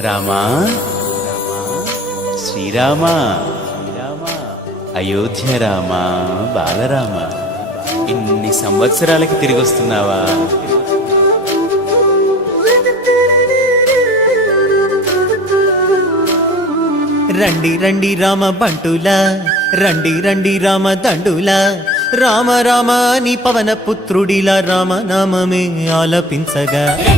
రామా? శ్రీరామా? అయోధ్య రామా? బాలరామ? ఇన్ని సంవత్సరాలకి తిరిగి వస్తున్నావా రండి రండి రామ బంటులా. రండి రండి రామ దండులా. రామ రామ అని పవన పుత్రుడిలా రామ నామమే ఆలపించగా.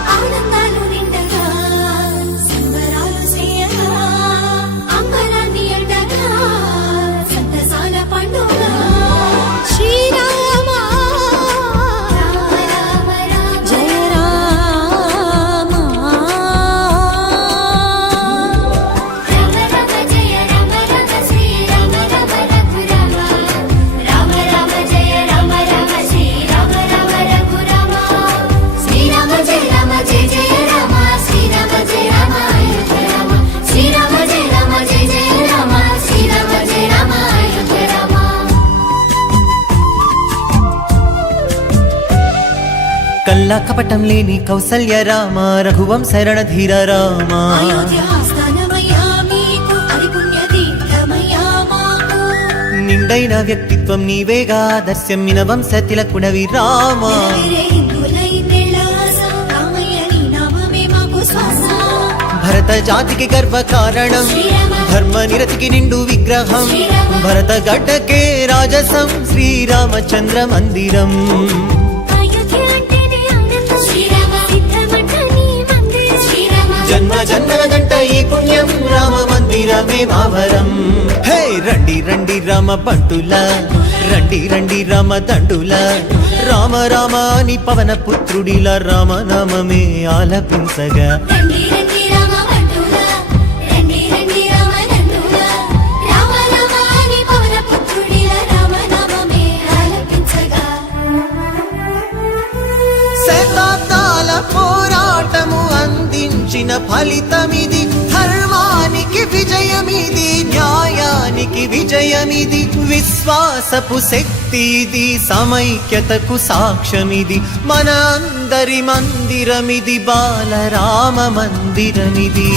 కల్లా కపటం లేని కౌసల్య రామ రఘువం శరణ ధీర రామ. నిండైన వ్యక్తిత్వం నీవేగా ఆదర్శం మిన వంశ తిలకుడవి రామ. భరత జాతికి గర్వ కారణం ధర్మ నిరతికి నిండు విగ్రహం. భరత గడ్డకే రాజసం శ్రీరామచంద్ర మందిరం. జన్మ జన్మల గంట ఈ పుణ్యం రామ మందిరమే మావరం. హే రండి రండి రామ బంటుల రండి రండి రామ దండుల. రామ రామ అని పవన పుత్రుడిలా రామ నామమే ఆలపించగా అందించిన ఫలితమిది. ధర్మానికి విజయమిది న్యాయానికి విజయమిది. విశ్వాసపు శక్తిది సమైక్యతకు సాక్ష్యమిది. మన అందరి మందిరమిది బాలరామ మందిరమిది.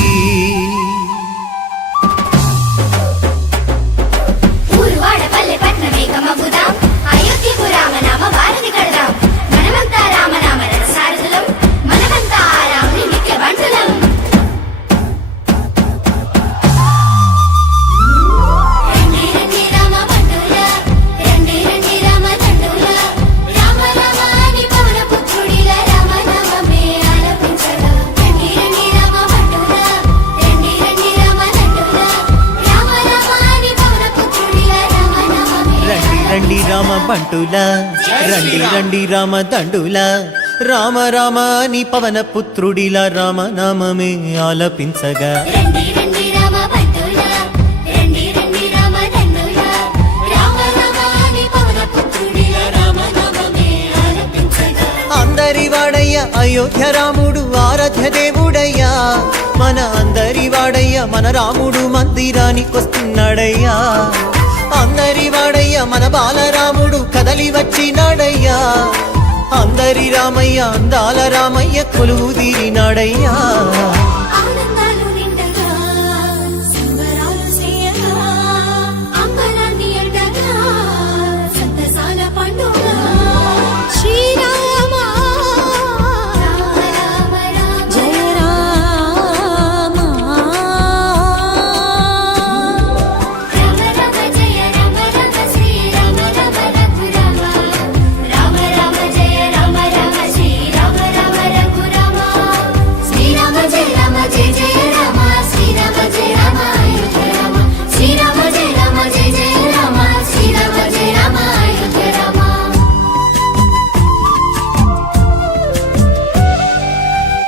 బంటుల రండి రండి రామ దండుల రామ రామ అని పవన పుత్రుడిలా రామ నామమే ఆలపించగా. అందరి వాడయ్య అయోధ్య రాముడు ఆరాధ్య దేవుడయ్యా. మన అందరి వాడయ్య మన రాముడు మందిరానికొస్తున్నాడయ్యా. అందరి వాడయ్య మన బాలరాముడు కదలి వచ్చినాడయ్యా అందరి రామయ్య అందాల రామయ్య కొలువు తీరినాడయ్యా.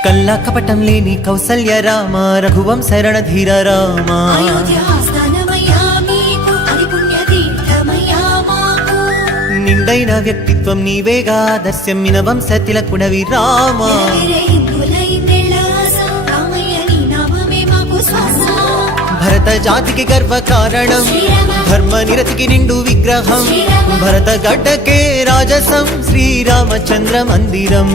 కల్లా కపటం లేని కౌసల్య రామ రఘువం శరణ ధీర రామ. నిండైన వ్యక్తిత్వం నీవేగా దర్శం మినవం రామ. నామమే మాకు శ్వాస. భరత జాతికి గర్వ కారణం ధర్మ నిరతికి నిండు విగ్రహం. భరత గడ్డకే రాజసం శ్రీరామచంద్ర మందిరం.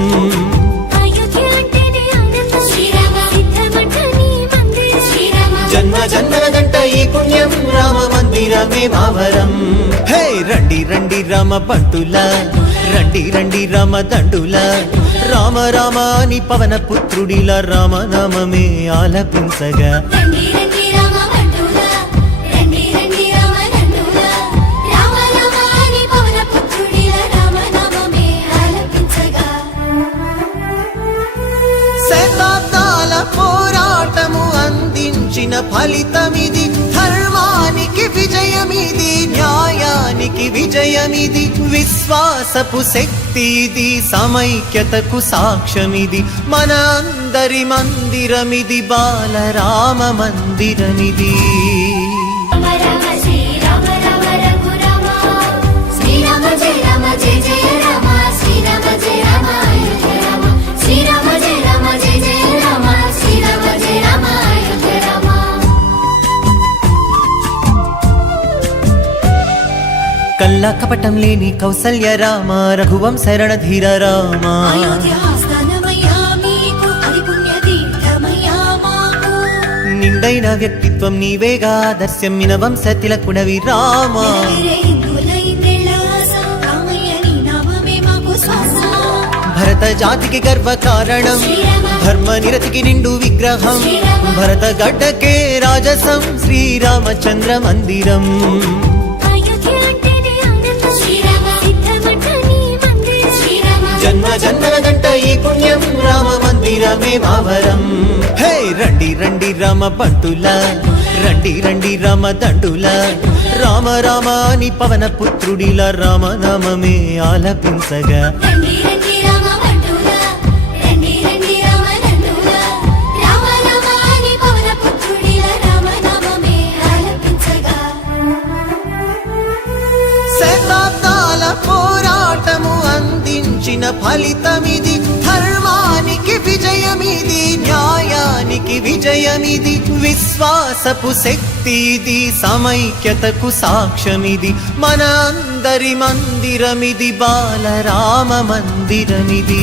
జన్మ జన్మల గంట ఈ పుణ్యం. రామ మందిరమే మావరం. హే రండి రండి రామ పంటుల రండి రండి రామ దండుల. రామ రామ అని పవన పుత్రుడిలా రామనామమే ఆలపించగా. రండి వచ్చిన ఫలితమిది. ధర్మానికి విజయమిది న్యాయానికి విజయమిది. విశ్వాసపు శక్తిది సమైక్యతకు సాక్ష్యమిది. మన అందరి మందిరమిది బాలరామ మందిరమిది. కపటం లేని కౌసల్య రామ రఘువం శరణ ధీర రామ. నిండైన వ్యక్తిత్వం నీవేగా దర్శం మినవం రామ. నామమే మాకు శ్వాస. భరత జాతికి గర్వ కారణం ధర్మ నిరతికి నిండు విగ్రహం. భరత గడ్డకే రాజసం శ్రీరామచంద్ర మందిరం. జన్మల గంట ఈ పుణ్యం. రామ మందిరమే మావరం. హే రండి రండి రామ పంటుల రండి రండి రామ దండుల. రామ రామ అని పవన పుత్రుడిలా రామనామమే ఆలపించగా. అందించిన ఫలితమిది. ధర్మానికి విజయమిది న్యాయానికి విజయమిది. విశ్వాసపు శక్తిది సమైక్యతకు సాక్ష్యమిది. మన అందరి మందిరమిది బాలరామ మందిరమిది.